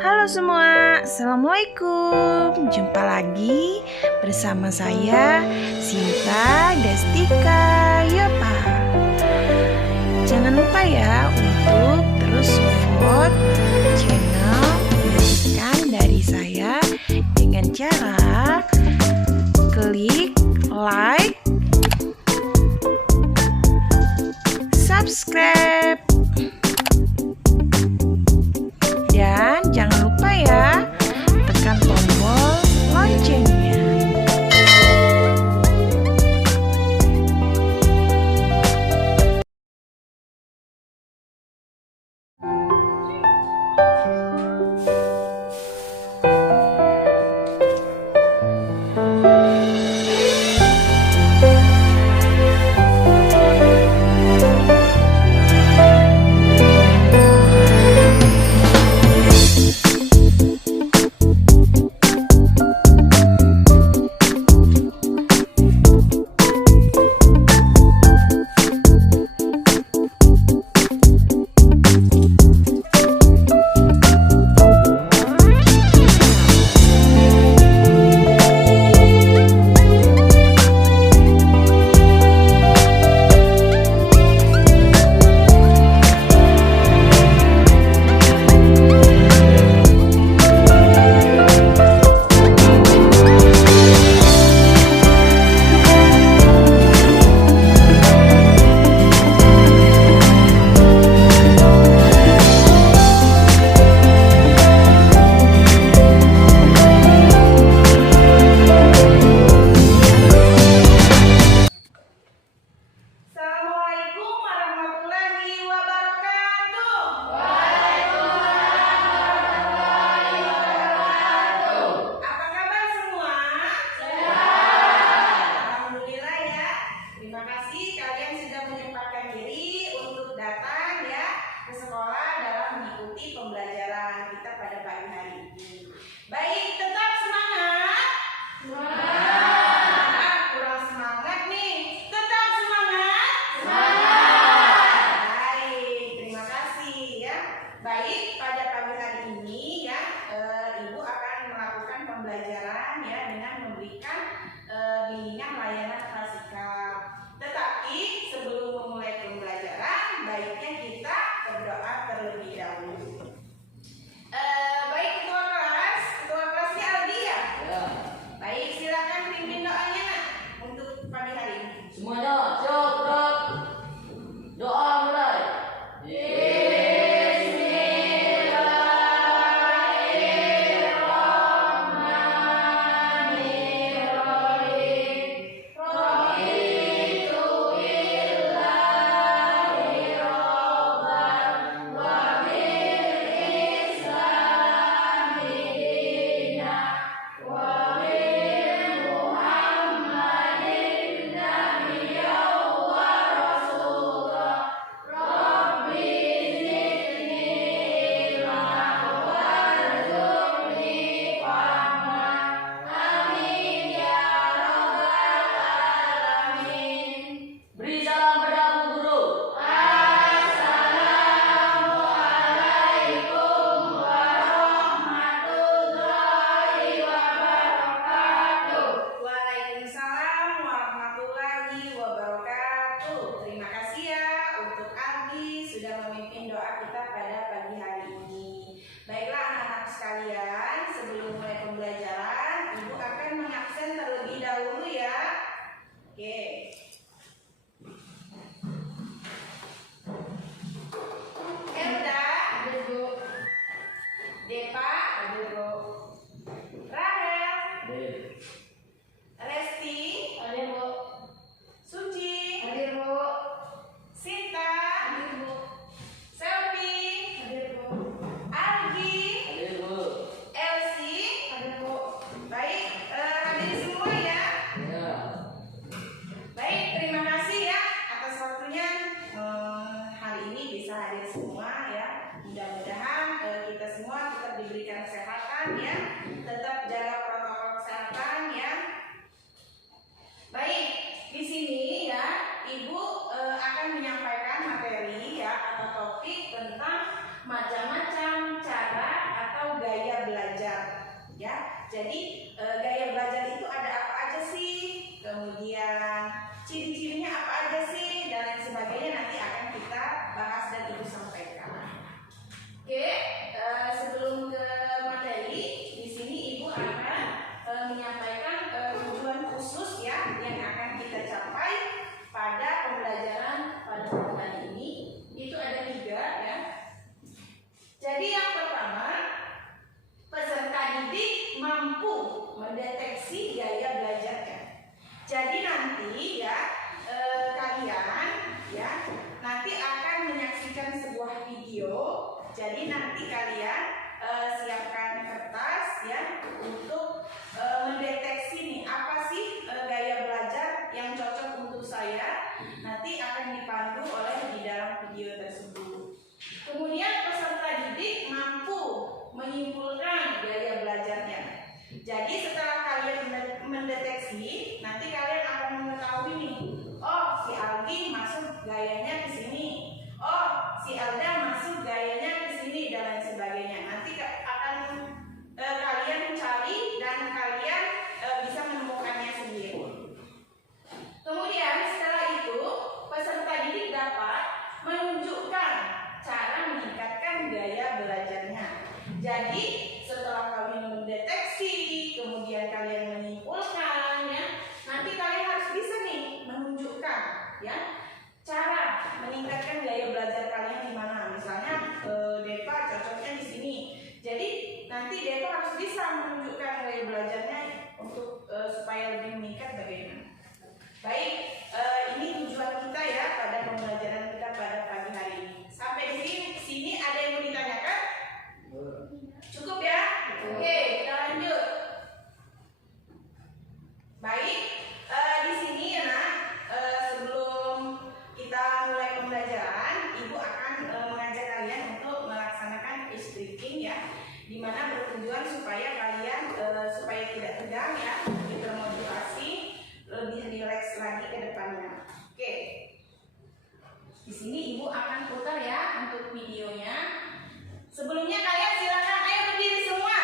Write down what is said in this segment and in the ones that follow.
Halo semua, Assalamualaikum. Jumpa lagi bersama saya Sinta Destika Yopa. Jangan lupa ya untuk terus support channel pendidikan dari saya dengan cara klik like, subscribe, dan jangan lupa ya tekan tombol loncengnya. Assalamualaikum warahmatullahi wabarakatuh. Apa kabar semua? Alhamdulillah ya. Terima kasih kalian sudah menyempatkan diri untuk datang ya ke sekolah dalam mengikuti pembelajaran kita pada pagi hari ini. Baik, tetap semangat. Kurang semangat nih. Tetap semangat. Baik, terima kasih ya. Baik, pada pagi hari ini ya, Ibu akan melakukan pembelajaran ya dengan memberikan bimbingan layanan prasikap. Tetapi sebelum memulai pembelajaran, baiknya kita berdoa terlebih dahulu. Baik, ketua kelasnya Aldi ya? Baik, silakan pimpin doanya nak untuk pagi hari ini. Semuanya siap, doa mulai. Beri salam pada Bu Guru. Waalaikumsalam warahmatullahi wabarakatuh. Terima kasih ya untuk Aldi sudah memimpin doa kita pada pagi hari ini. Baiklah anak-anak sekalian, sebelum mulai pembelajaran, Ibu akan mengabsen terlebih dahulu ya. Oke. Elda, Depa, Rahel, Resti, Suci, Sinta, Selvi, Algi, Elsie. Baik, hadir semua ya. Baik, terima kasih ya atas waktunya hari ini bisa hadir semua ya. Mudah-mudahan kita semua tetap diberikan kesehatan ya, tetap jaga protokol kesehatan ya. Baik, di sini ya Ibu akan menyampaikan materi ya atau topik tentang macam-macam cara atau gaya ya. Jadi gaya belajar itu ada apa aja sih, kemudian ciri-cirinya apa aja sih, dan lain sebagainya nanti akan kita bahas dan ibu sampaikan. Oke, sebelum ke materi, di sini ibu akan menyampaikan tujuan khusus ya yang akan kita capai pada pembelajaran pada hari ini. Itu ada 3 ya. Jadi yang pertama, peserta didik mampu mendeteksi gaya belajarnya. Jadi nanti ya kalian ya nanti akan menyaksikan sebuah video. Jadi nanti kalian siapkan kertas ya untuk mendeteksi nih apa sih gaya belajar yang cocok untuk saya. Nanti akan dipandu oleh di dalam video tersebut. Kemudian peserta didik mampu menyimpulkan gaya belajarnya. Jadi setelah kalian mendeteksi, nanti kalian akan mengetahui nih, oh si Algi masuk gayanya ke sini, oh si Alda masuk gayanya ke sini, dan lain sebagainya. Nanti akan kalian cari dan kalian bisa menemukannya sendiri. Kemudian setelah itu peserta didik dapat menunjukkan cara meningkatkan gaya belajarnya. Jadi setelah kalian mendeteksi, kemudian kalian menyimpulkan ya, nanti kalian harus bisa nih menunjukkan ya cara meningkatkan gaya belajar kalian di mana. Misalnya Deva cocoknya di sini. Jadi nanti Deva harus bisa menunjukkan gaya belajarnya untuk supaya lebih meningkat bagaimana. Baik, ini tujuan kita ya pada pembelajaran kita pada pagi hari ini. Sampai di sini ada yang mau ditanyakan? Cukup ya? Oke, kita lanjut. Baik, di sini ya nak, sebelum kita mulai pembelajaran, ibu akan mengajak kalian untuk melaksanakan quiz briefing ya, dimana bertujuan supaya kalian supaya tidak tegang ya, lebih termotivasi, lebih rileks lagi ke depannya. Oke, di sini ibu akan putar ya untuk videonya. Sebelumnya kalian silakan ayo berdiri semua.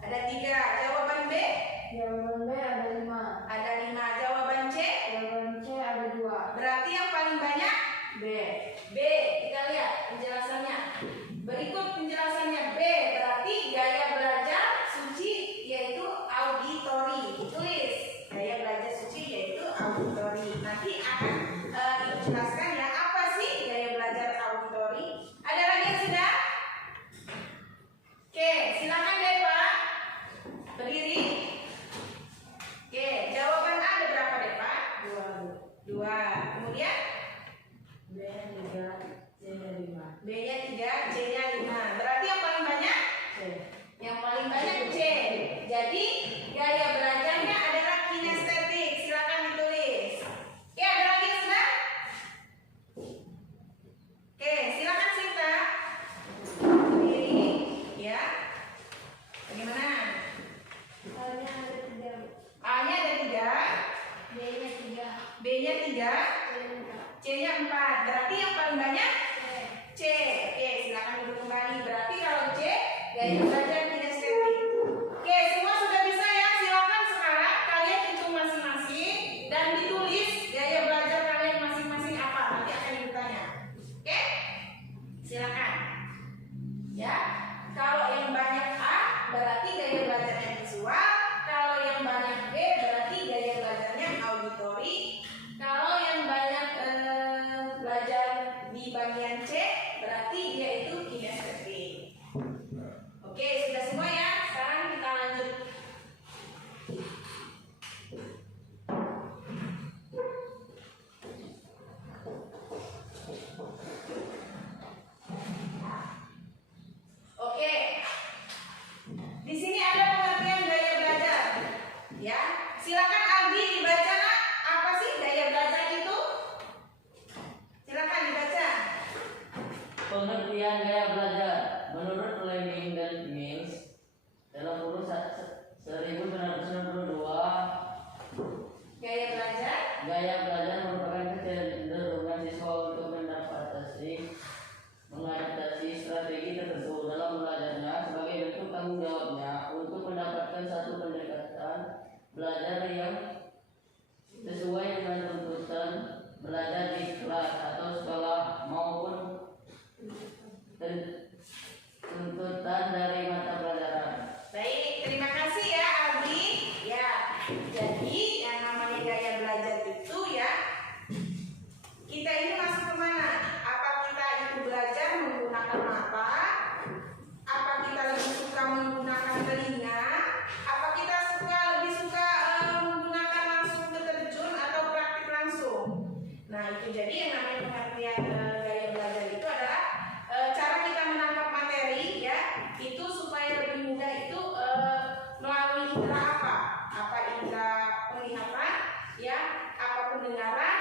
Ada 3. Jawaban B? Jawaban B ada 5. Ada 5. Jawaban C? Jawaban C ada 2. Berarti yang paling banyak B. B. Kita lihat penjelasannya. Berikut penjelasannya B. Berarti gaya belajar suci yaitu auditory. Tulis. Gaya belajar suci yaitu auditory. Nanti akan dijelaskan ya apa sih gaya belajar auditory. Ada lagi yang sudah? Oke, silakan deh Pak. Berdiri. Oke, jawaban A ada berapa deh Pak? 2. Kemudian B 3, C-nya 5. B-nya 3, C-nya 5. Berarti yang paling banyak? C. Yang paling banyak C. Jadi gaya belajarnya adalah kinestetik. Silakan ditulis. Oke, ada lagi yang sudah? Oke, silakan Sinta. Berdiri, ya. Bagaimana? A-nya ada 3. A-nya ada 3, B-nya 3. B-nya 3, C-nya 4. Berarti yang paling banyak? C. Oke, silakan duduk kembali. Berarti kalau C, gaya belajar kinestetik. Oke, semua sudah bisa ya? Silakan sekarang kalian hitung masing-masing dan ditulis gaya belajar kalian masing-masing apa. Nanti akan ditanya. Oke? Silakan. Ya. Kalau yang banyak A berarti gaya belajarnya visual. Kalau yang banyak B berarti gaya belajarnya auditory. Kalau yang banyak belajar di bagian C berarti dia itu kinestetik. Oke, sudah semua ya? Sekarang kita lanjut. Oke. Di sini ada pengertian gaya belajar. Ya. Silakan Aldi dibaca Nak. Apa sih gaya belajar itu? Silakan dibaca. Pengertian gaya belajar menurut Fleming dan Mills dalam kurun 1992, Gaya belajar gaya belajar merupakan kecenderungan siswa untuk mengadaptasi strategi tertentu dalam belajarnya sebagai bentuk tanggung jawabnya untuk mendapatkan satu pendekatan belajar yang sesuai dengan tuntutan belajar di kelas atau sekolah maupun tuntutan dari mata pelajaran. Baik, terima kasih ya Aldi. Ya, jadi yang namanya gaya belajar itu ya, kita ini masuk kemana? Apa kita itu belajar menggunakan mata? Apa kita lebih suka menggunakan telinga? Apa kita lebih suka menggunakan langsung terjun atau praktik langsung? Nah itu jadi yang namanya pengertian gaya belajar itu adalah cara kita menangkap materi ya, itu supaya lebih mudah itu melalui indera apa? Apa indera penglihatan ya, apa pendengaran,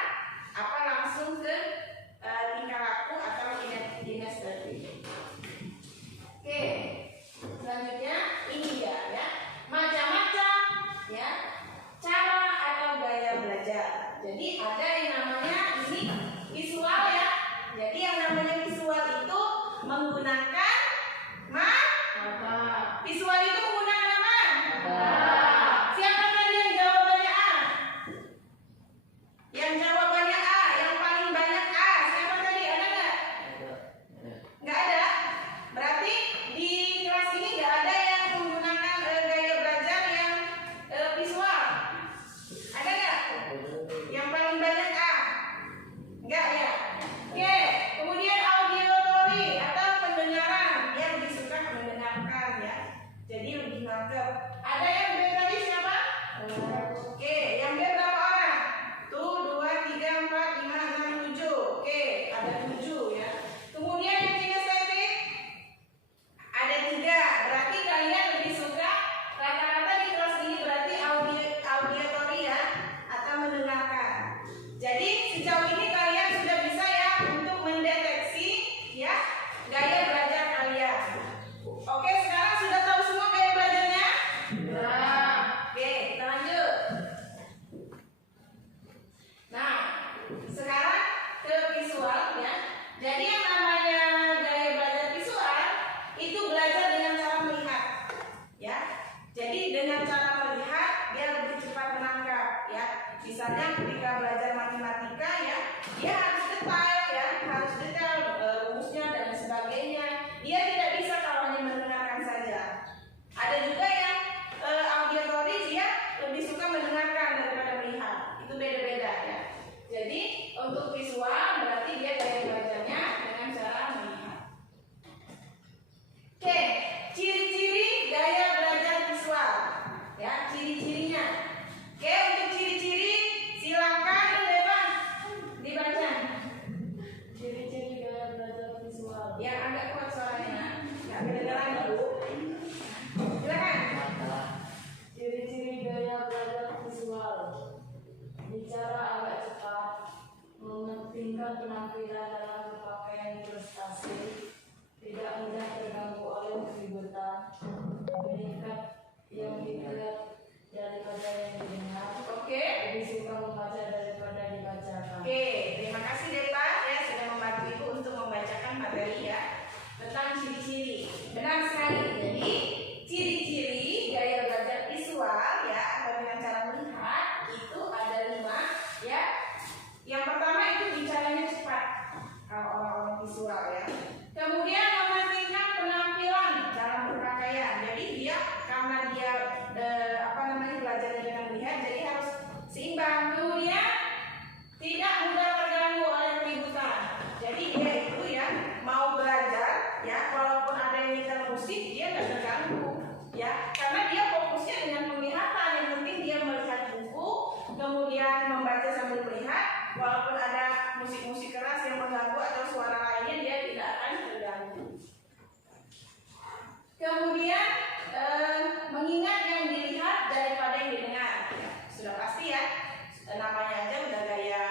apa langsung ke tingkah laku atau kinestetik. Oke, selanjutnya ini dia ya, macam-macam ya cara atau gaya belajar. Jadi ada yang namanya ini visual ya. Jadi yang namanya visual itu menggunakan Mata. visual itu menggunakan apa? Mata. Siapa tadi yang jawabannya A? Yang jawabannya A, yang paling banyak A. Siapa tadi? Ada nggak? Nggak ada. Berarti di kelas ini nggak ada yang menggunakan gaya belajar yang visual. Ada nggak? Yang paling banyak A? Enggak ya? Oke, kemudian auditory atau pendengaran. Dia lebih suka mendengarkan ya. Jadi lebih nangkep. Ada yang B tadi siapa? Oke, yang B berapa orang? Tuh 2, 3, 4, 5, 6, 7. Oke, ada 7 ya. Kemudian yang kinestetik ada 3. Berarti kalian lebih suka rata-rata di kelas ini berarti auditory ya atau mendengarkan. Jadi sejauh ini kalian sudah bisa ya untuk mendeteksi ya gaya belajar kalian. Oke, sekarang sudah tahu semua gaya belajarnya? dengan cara melihat dia lebih cepat menangkap ya. Misalnya ketika belajar matematika ya, dia harus detail ya, harus detail rumusnya dan sebagainya. Dia tidak bisa kalau hanya mendengarkan saja. Ada juga yang auditoris ya, lebih suka mendengarkan daripada melihat. Itu beda-beda ya. Jadi untuk visual berarti dia gaya belajarnya dengan cara melihat. Oke, ciri-ciri gaya belajar visual ya, ciri-cirinya. Oke, untuk ciri-ciri silakan Devan dibaca. Ciri-ciri gaya belajar visual. Yang agak kuat suaranya, nggak kedengeran dulu. Silakan. Ciri-ciri gaya belajar visual. Bicara agak cepat, mementingkan penampilan dalam berpakaian ilustrasi, tidak mudah terganggu oleh keributan, meningkat yang dilihat daripada yang didengar, Oke. lebih suka membaca daripada dibacakan. Oke, terima kasih Deva ya sudah membantu Ibu untuk membacakan materi ya tentang ciri-ciri. Benar sekali. Jadi ciri-ciri gaya belajar visual ya atau dengan cara melihat itu ada 5 ya. Yang pertama itu bicaranya cepat kalau orang-orang visual ya. Kemudian mementingkan penampilan dalam berpakaian. Jadi dia karena dia belajarnya dengan melihat, jadi harus seimbang. Kemudian tidak mudah terganggu oleh keributan. Jadi dia itu ya mau belajar ya walaupun ada yang nyetel musik dia nggak terganggu ya karena dia fokusnya dengan penglihatan. Yang penting dia melihat buku kemudian membaca sambil melihat walaupun ada musik-musik keras yang mengganggu atau suara lainnya dia tidak akan terganggu. Kemudian mengingat yang dilihat daripada yang didengar ya, sudah pasti ya namanya aja udah gaya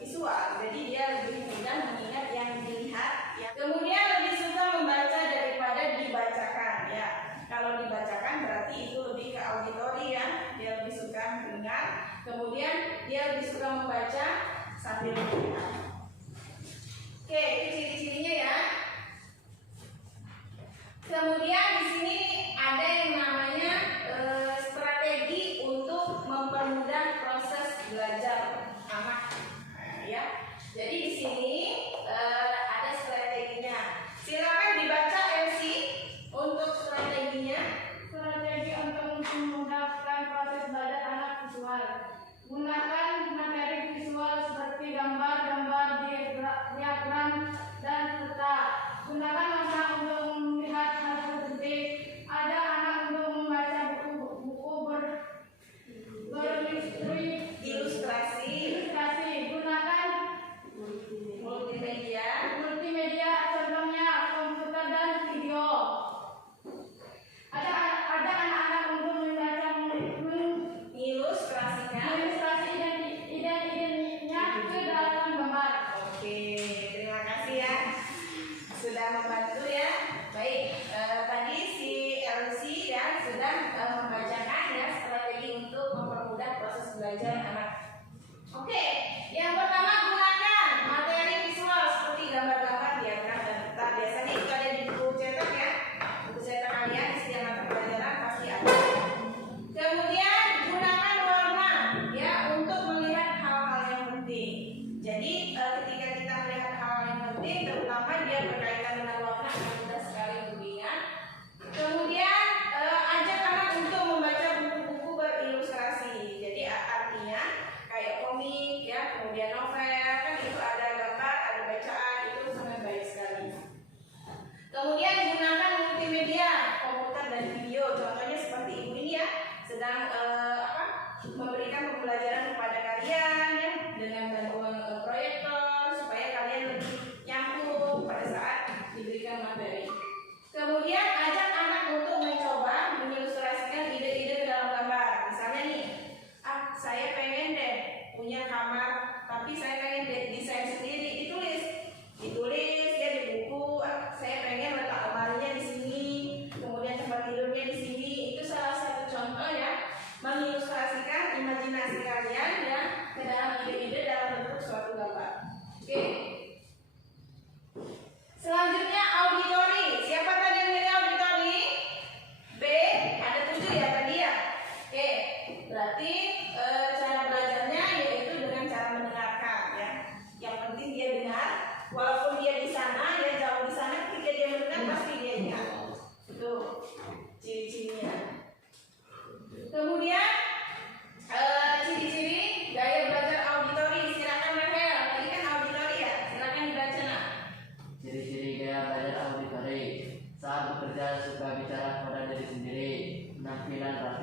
visual jadi dia lebih mudah mengingat yang dilihat ya. Kemudian lebih suka membaca daripada dibacakan ya. Kalau dibacakan berarti itu lebih ke auditori ya, dia lebih suka mendengar. Kemudian dia lebih suka membaca sambil melihat. Oke, itu ciri-cirinya ya. Kemudian di sini ada yang namanya strategi untuk mempermudah proses belajar anak, ya. Jadi di sini ada strateginya. Silakan dibaca MC untuk strateginya. Strategi untuk memudahkan proses belajar anak visual. Gunakan materi visual seperti gambar-gambar, diagram, dan peta. Gunakan masa untuk melihat hal penting. Ada anak untuk membaca buku Ilustrasi. Gunakan Multimedia. contohnya komputer dan video. Ada anak-anak untuk membaca Ilustrasikan. ilustrasi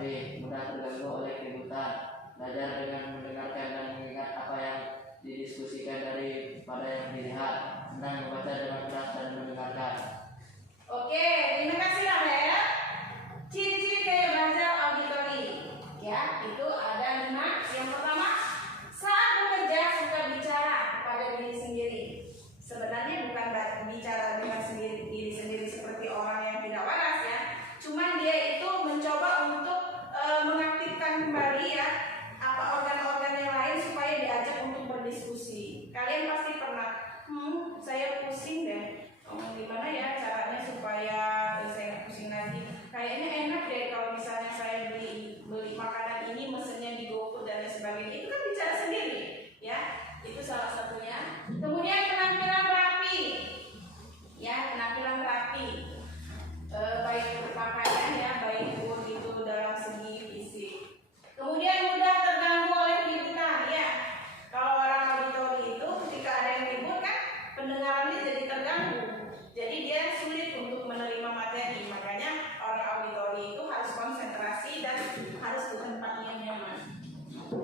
konsentrasi, mudah terganggu oleh keributan. Belajar dengan mendengarkan dan mengingat apa yang didiskusikan daripada yang dilihat. Senang membaca dengan keras dan mendengarkan. Oke, terima kasih lah ya. Ciri-ciri gaya belajar auditori, ya, itu ada 5. Yang pertama, saat bekerja suka bicara kepada diri sendiri. Sebenarnya bukan bicara dengan diri sendiri seperti orang yang tidak waras ya. Cuman dia itu mencoba untuk mengaktifkan kembali ya apa organ-organ yang lain supaya diajak untuk berdiskusi. Kalian pasti pernah, saya pusing deh. Gimana ya caranya supaya saya nggak pusing lagi? Kayaknya enak deh kalau misalnya saya beli makanan ini mesennya di GoFood dan lain sebagainya. Itu kan bicara sendiri, ya. Itu salah satunya. Kemudian penampilan rapi, ya, penampilan rapi. Baik berpakaian ya, baik pun itu dalam segi fisik. Kemudian mudah terganggu oleh keributan, ya. Kalau orang auditori itu ketika ada yang ribut kan pendengarannya jadi terganggu. Jadi dia sulit untuk menerima materi. Makanya orang auditori itu harus konsentrasi dan harus di tempat yang nyaman.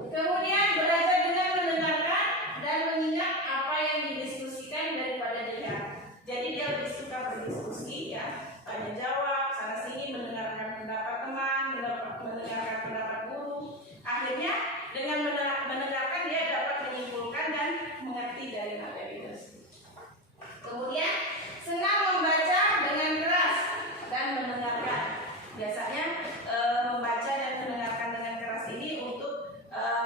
Kemudian belajar dengan mendengarkan dan mengingat apa yang didiskusikan daripada dilihat. Jadi dia lebih suka berdiskusi ya, tanya jawab, sana sini, mendengarkan pendapat teman, mendengarkan pendapat guru. Akhirnya dengan mendengarkan dia dapat menyimpulkan dan mengerti dari materi tersebut. Kemudian senang membaca dengan keras dan mendengarkan. Biasanya membaca dan mendengarkan dengan keras ini untuk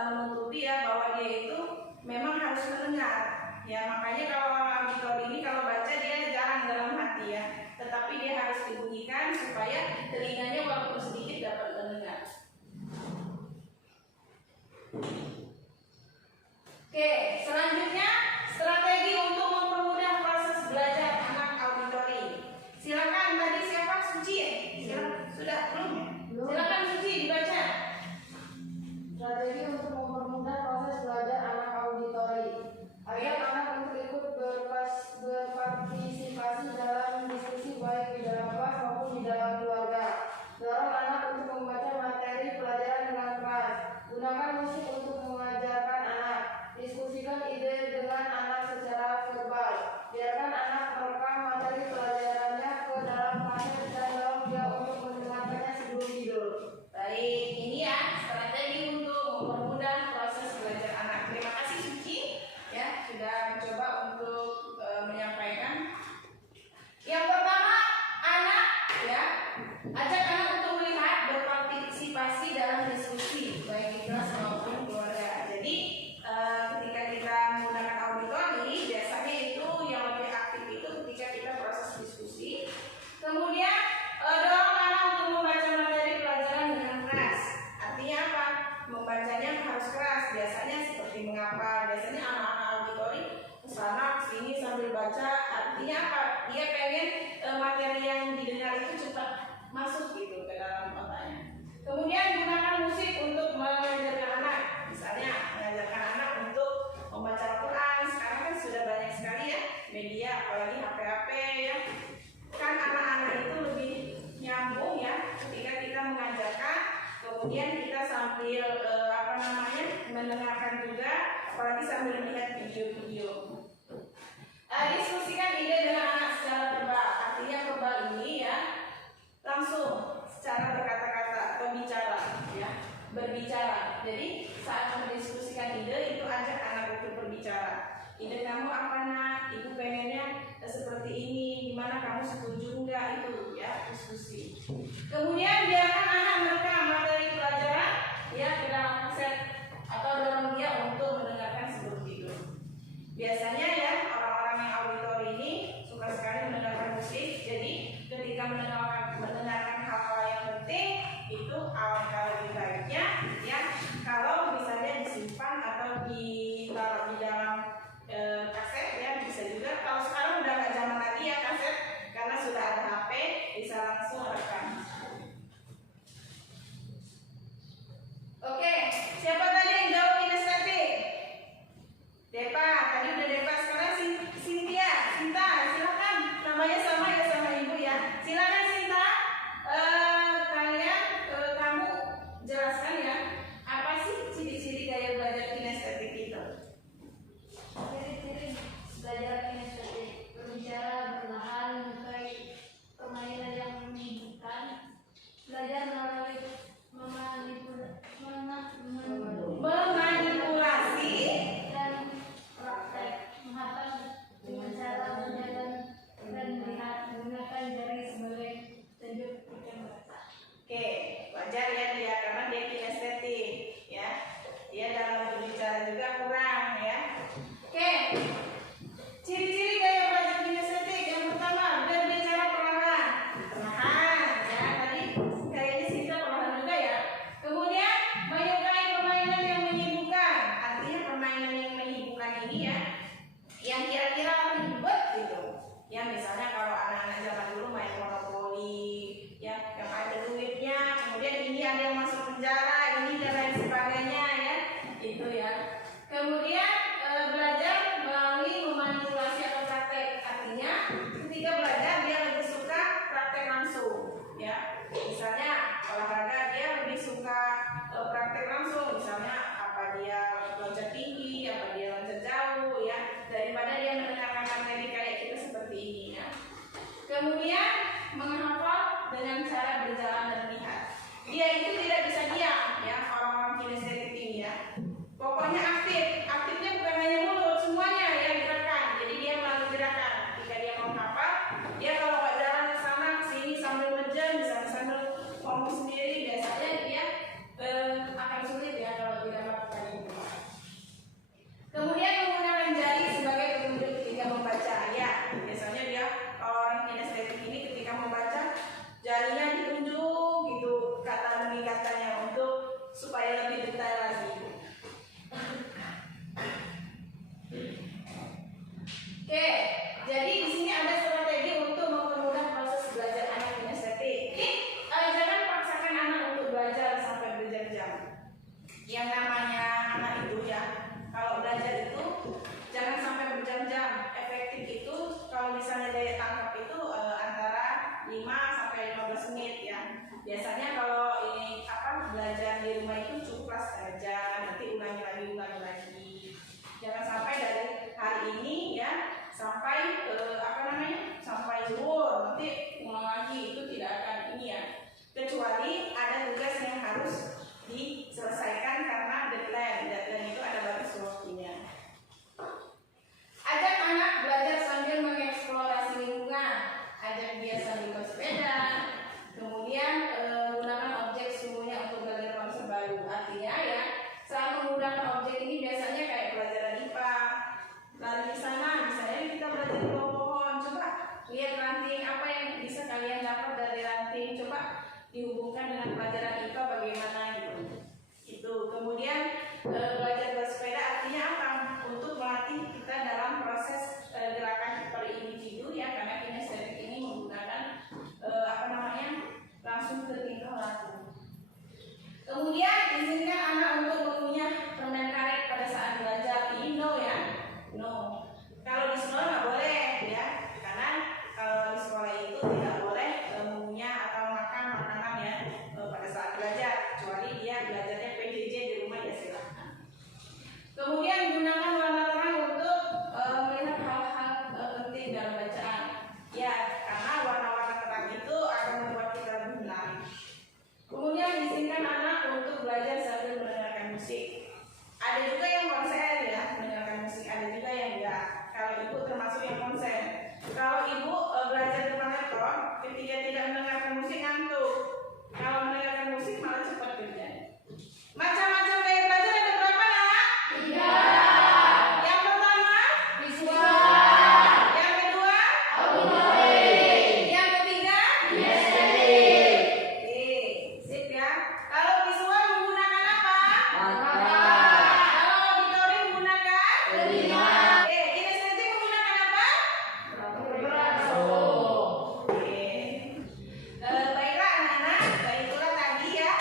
menutupi ya bahwa dia itu memang harus mendengar. Ya makanya kalau orang auditori ini kalau baca dia jarang dalam hati ya, tetapi dia harus dibunyikan supaya telinganya walaupun sedikit dapat mendengar. Oke, selanjutnya strategi untuk mempermudah proses belajar anak auditori. Silakan tadi siapa? Suci ya? Silakan. Sudah belum? Silakan Suci dibaca. Strategi untuk mempermudah proses belajar anak auditori. Ajak anak untuk ikut berpartisipasi dalam diskusi baik di dalam kelas maupun di dalam keluarga. Dorong anak untuk membaca materi pelajaran dengan keras. Gunakan musik untuk mengajarkan anak. Diskusikan ide dengan anak secara verbal. Biarkan anak merekam materi pelajarannya ke dalam kaset dan dorong dia untuk mendengarkannya sebelum tidur. Baik, ini ya strategi untuk mempermudah proses belajar anak. Terima kasih Suci ya sudah mencoba untuk menyampaikan. Yang pertama, anak ya ajak anak untuk melihat berpartisipasi dalam diskusi baik di kelas maupun keluarga. Jadi ketika kita menggunakan auditori biasanya itu yang lebih aktif itu ketika kita proses diskusi. Kemudian dorong anak untuk membaca materi pelajaran dengan keras. Artinya apa? Membacanya harus keras. Biasanya seperti mengapa? Biasanya anak-anak auditori kesana kesini sambil baca. Artinya apa? Dia pengen materi yang didengar itu cepat masuk gitu ke dalam otaknya. Kemudian gunakan musik untuk mengajarkan anak. Misalnya mengajarkan anak untuk membaca Al-Quran. Sekarang kan sudah banyak sekali ya media, apalagi HP-HP ya. Kan anak-anak itu lebih nyambung ya ketika kita mengajarkan, kemudian kita sambil mendengarkan juga, apalagi sambil melihat video-video. Diskusikan ide dengan anak secara verbal. Artinya verbal ini ya langsung secara berkata-kata atau bicara ya, berbicara. Jadi saat mendiskusikan ide itu ajak anak untuk berbicara. Ide kamu apa nak? Ibu pengennya seperti ini. Gimana kamu setuju enggak? Itu ya diskusi. Kemudian biarkan anak merekam materi pelajaran ya ke dalam kaset atau dorong dia untuk mendengarkan sebelum tidur. Biasanya ya orang-orang yang auditori ini suka sekali mendengarkan musik. Jadi ketika mendengarkan hal-hal yang penting itu alangkah lebih baiknya ya kalau misalnya disimpan atau ditaruh di dalam kaset ya, bisa juga. Kalau sekarang udah nggak zaman lagi ya kaset karena sudah ada HP, bisa langsung rekam. Oke, siapa tadi yang jawab kinestetik? Depa, tadi udah Depa. Sekarang Sinta, silakan. Namanya sama ya sama ibu ya. Silakan Sinta. Kamu sejarah ini dan lain sebagainya ya, itu ya. Kemudian belajar melalui memanipulasi atau praktek, artinya ketika belajar dia lebih suka praktek langsung ya. Misalnya olahraga dia lebih suka praktek langsung, misalnya apa dia loncat tinggi, apa dia loncat jauh ya, daripada dia mendengarkan materi kayak kita seperti ini ya. Kemudian menghafal dengan cara berjalan dan melihat. Dia itu tidak bisa diam ya, orang-orang kinestetik ini ya. Pokoknya aktif, aktifnya bukan hanya mulut, semuanya ya gerakan. Jadi dia melalui gerakan. Ketika dia mau menghafal, dia kalau nggak jalan ke sana ke sini sambil ngejar, misalnya sambil ngomong sendiri, biasanya dia akan sulit ya kalau tidak melakukan itu. Kemudian menggunakan jari sebagai petunjuk ketika membaca ya. Biasanya dia orang kinestetik ini ketika membaca jarinya ditunjuk gitu kata demi katanya untuk supaya lebih detail lagi. Oke, jadi di sini ada strategi untuk mempermudah proses belajar anak kinestetik. Jangan paksakan anak untuk belajar sampai berjam-jam. Yang namanya anak itu ya, kalau belajar itu jangan sampai berjam-jam. Efektif itu kalau misalnya daya tangkap itu antara 5 sampai 15 menit ya. Biasanya kalau ini belajar di rumah itu cukup setengah jam, nanti ulangi lagi. Jangan sampai dari hari ini ya sampai sampai zuhur nanti ulang lagi, itu tidak akan ini ya. Kecuali ada tugas yang harus diselesaikan karena deadline itu ada batas waktunya. Ajak anak belajar sambil mengeksplorasi lingkungan, ajak dia sambil bersepeda, kemudian gunakan objek sungguhnya untuk belajar konsep baru. Artinya ya, saat menggunakan objek ini biasanya kayak pelajaran IPA, lari di sana, misalnya kita belajar di bawah pohon, coba lihat ranting apa yang bisa kalian dapat dari ranting, coba dihubungkan dengan pelajaran IPA bagaimana gitu. Itu kemudian belajar bersepeda artinya apa? Untuk melatih kita dalam proses gerakan per individu ya, karena kinestetik ini menggunakan langsung ke tingkah laku. Kemudian izinkan anak untuk mengunyah permen karet pada saat belajar. Ini no ya, no. Kalau di sekolah nggak boleh ya, karena kalau di sekolah itu tidak boleh mengunyah atau makan makanan ya pada saat belajar, kecuali dia belajarnya PJJ di rumah ya silahkan. Kemudian gunakan warna terang untuk melihat hal-hal penting dalam bacaan. Ya, karena warna-warna terang itu akan membuat kita lebih menarik. Kemudian izinkan anak untuk belajar sambil mendengarkan musik. Ada juga yang konsen ya, mendengarkan musik. Ada juga yang enggak. Kalau ibu termasuk yang konsen. Kalau ibu belajar depan laptop, ketika tidak mendengarkan musik ngantuk. Kalau mendengarkan musik malah cepat kerja. Macam-macam gaya belajar ada berapa nak? 3. Yang pertama visual. Yang kedua auditory. Yang ketiga kinestetik. Oke, sip ya. Kalau visual menggunakan apa? Mata. Kalau auditory menggunakan telinga. Oke, kinestetik menggunakan apa? Oke. Baiklah anak-anak, baiklah tadi ya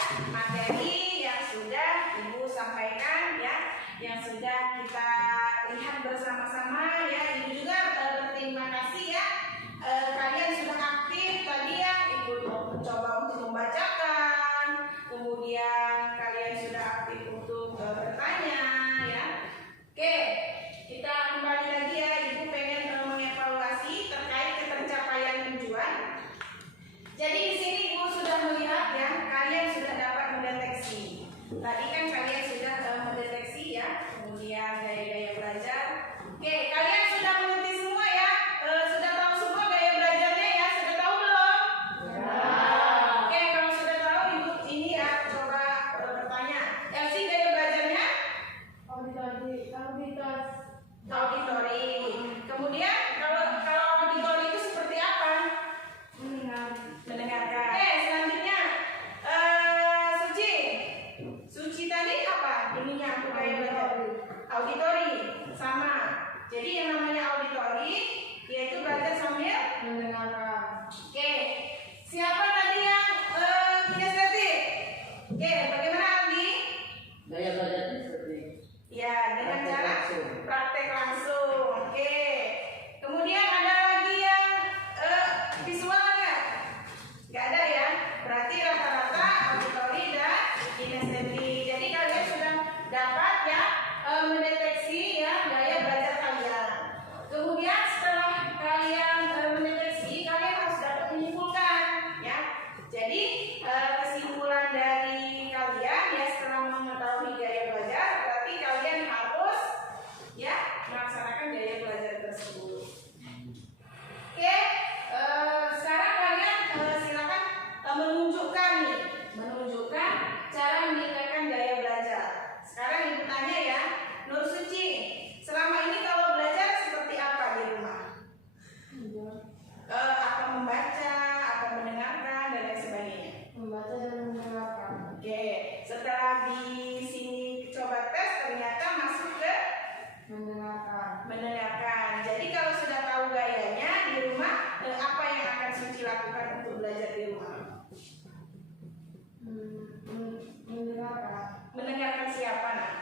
siapa nak?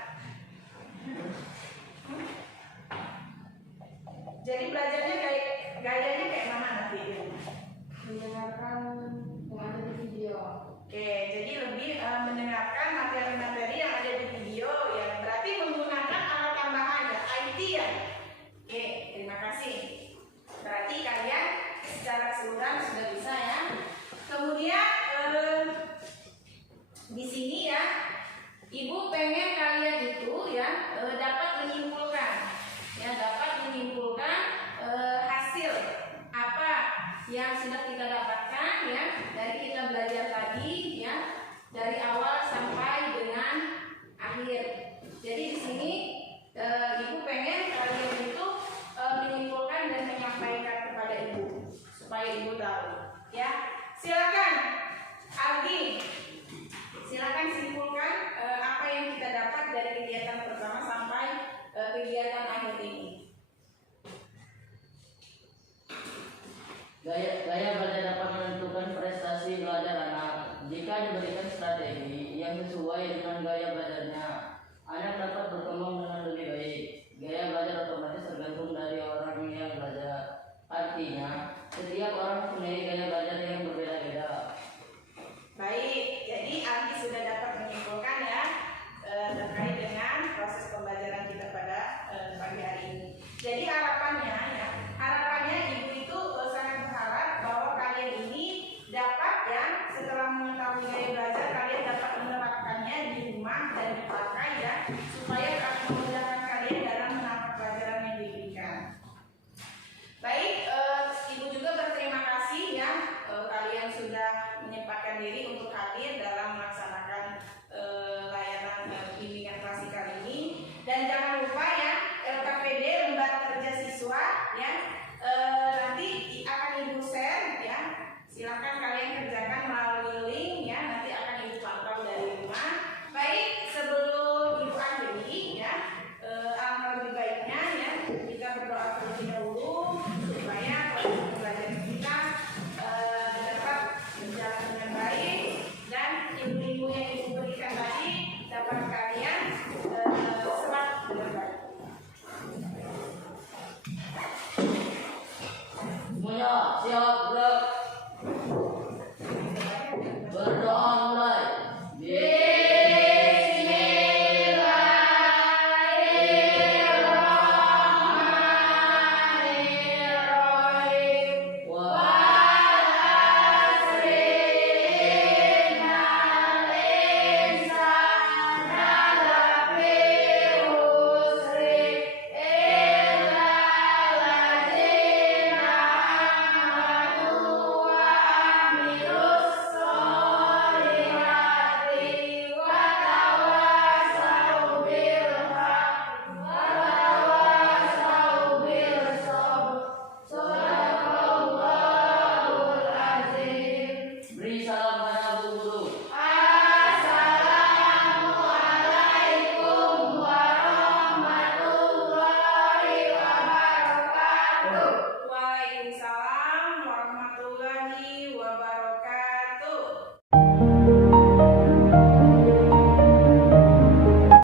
Jadi belajarnya gayanya kayak mana nanti? Mendengarkan mengambil video. Oke, jadi lebih mendengarkan materi-materi yang ada di video ya. Berarti menggunakan alat tambahan ya, IT ya. Oke, terima kasih. Berarti kalian secara keseluruhan sudah bisa ya. Kemudian di sini ya, Ibu pengen kalian itu ya dapat menyimpulkan hasil apa yang sudah kita dapatkan ya dari kita belajar tadi ya, dari awal sampai dengan akhir. Jadi di sini Ibu pengen kalian itu menyimpulkan dan menyampaikan kepada Ibu supaya Ibu tahu ya. Silakan Aldi, silakan simpulkan apa yang kita dapat dari kegiatan pertama sampai kegiatan akhir ini. Gaya belajar dapat menentukan prestasi belajar anak. Jika diberikan strategi yang sesuai dengan gaya belajarnya, anak dapat berkembang dengan lebih baik. Gaya belajar otomatis tergantung dari orang yang belajar. Artinya, setiap orang mempunyai gaya belajar yang berbeda-beda. Baik, jadi Aldi sudah dapat menyimpulkan ya terkait dengan proses pembelajaran kita pada pagi hari ini. Jadi harapannya Ibu itu sangat berharap bahwa kalian ini dapat ya setelah mengetahui gaya belajar kalian dapat menerapkannya di rumah dan dipakai ya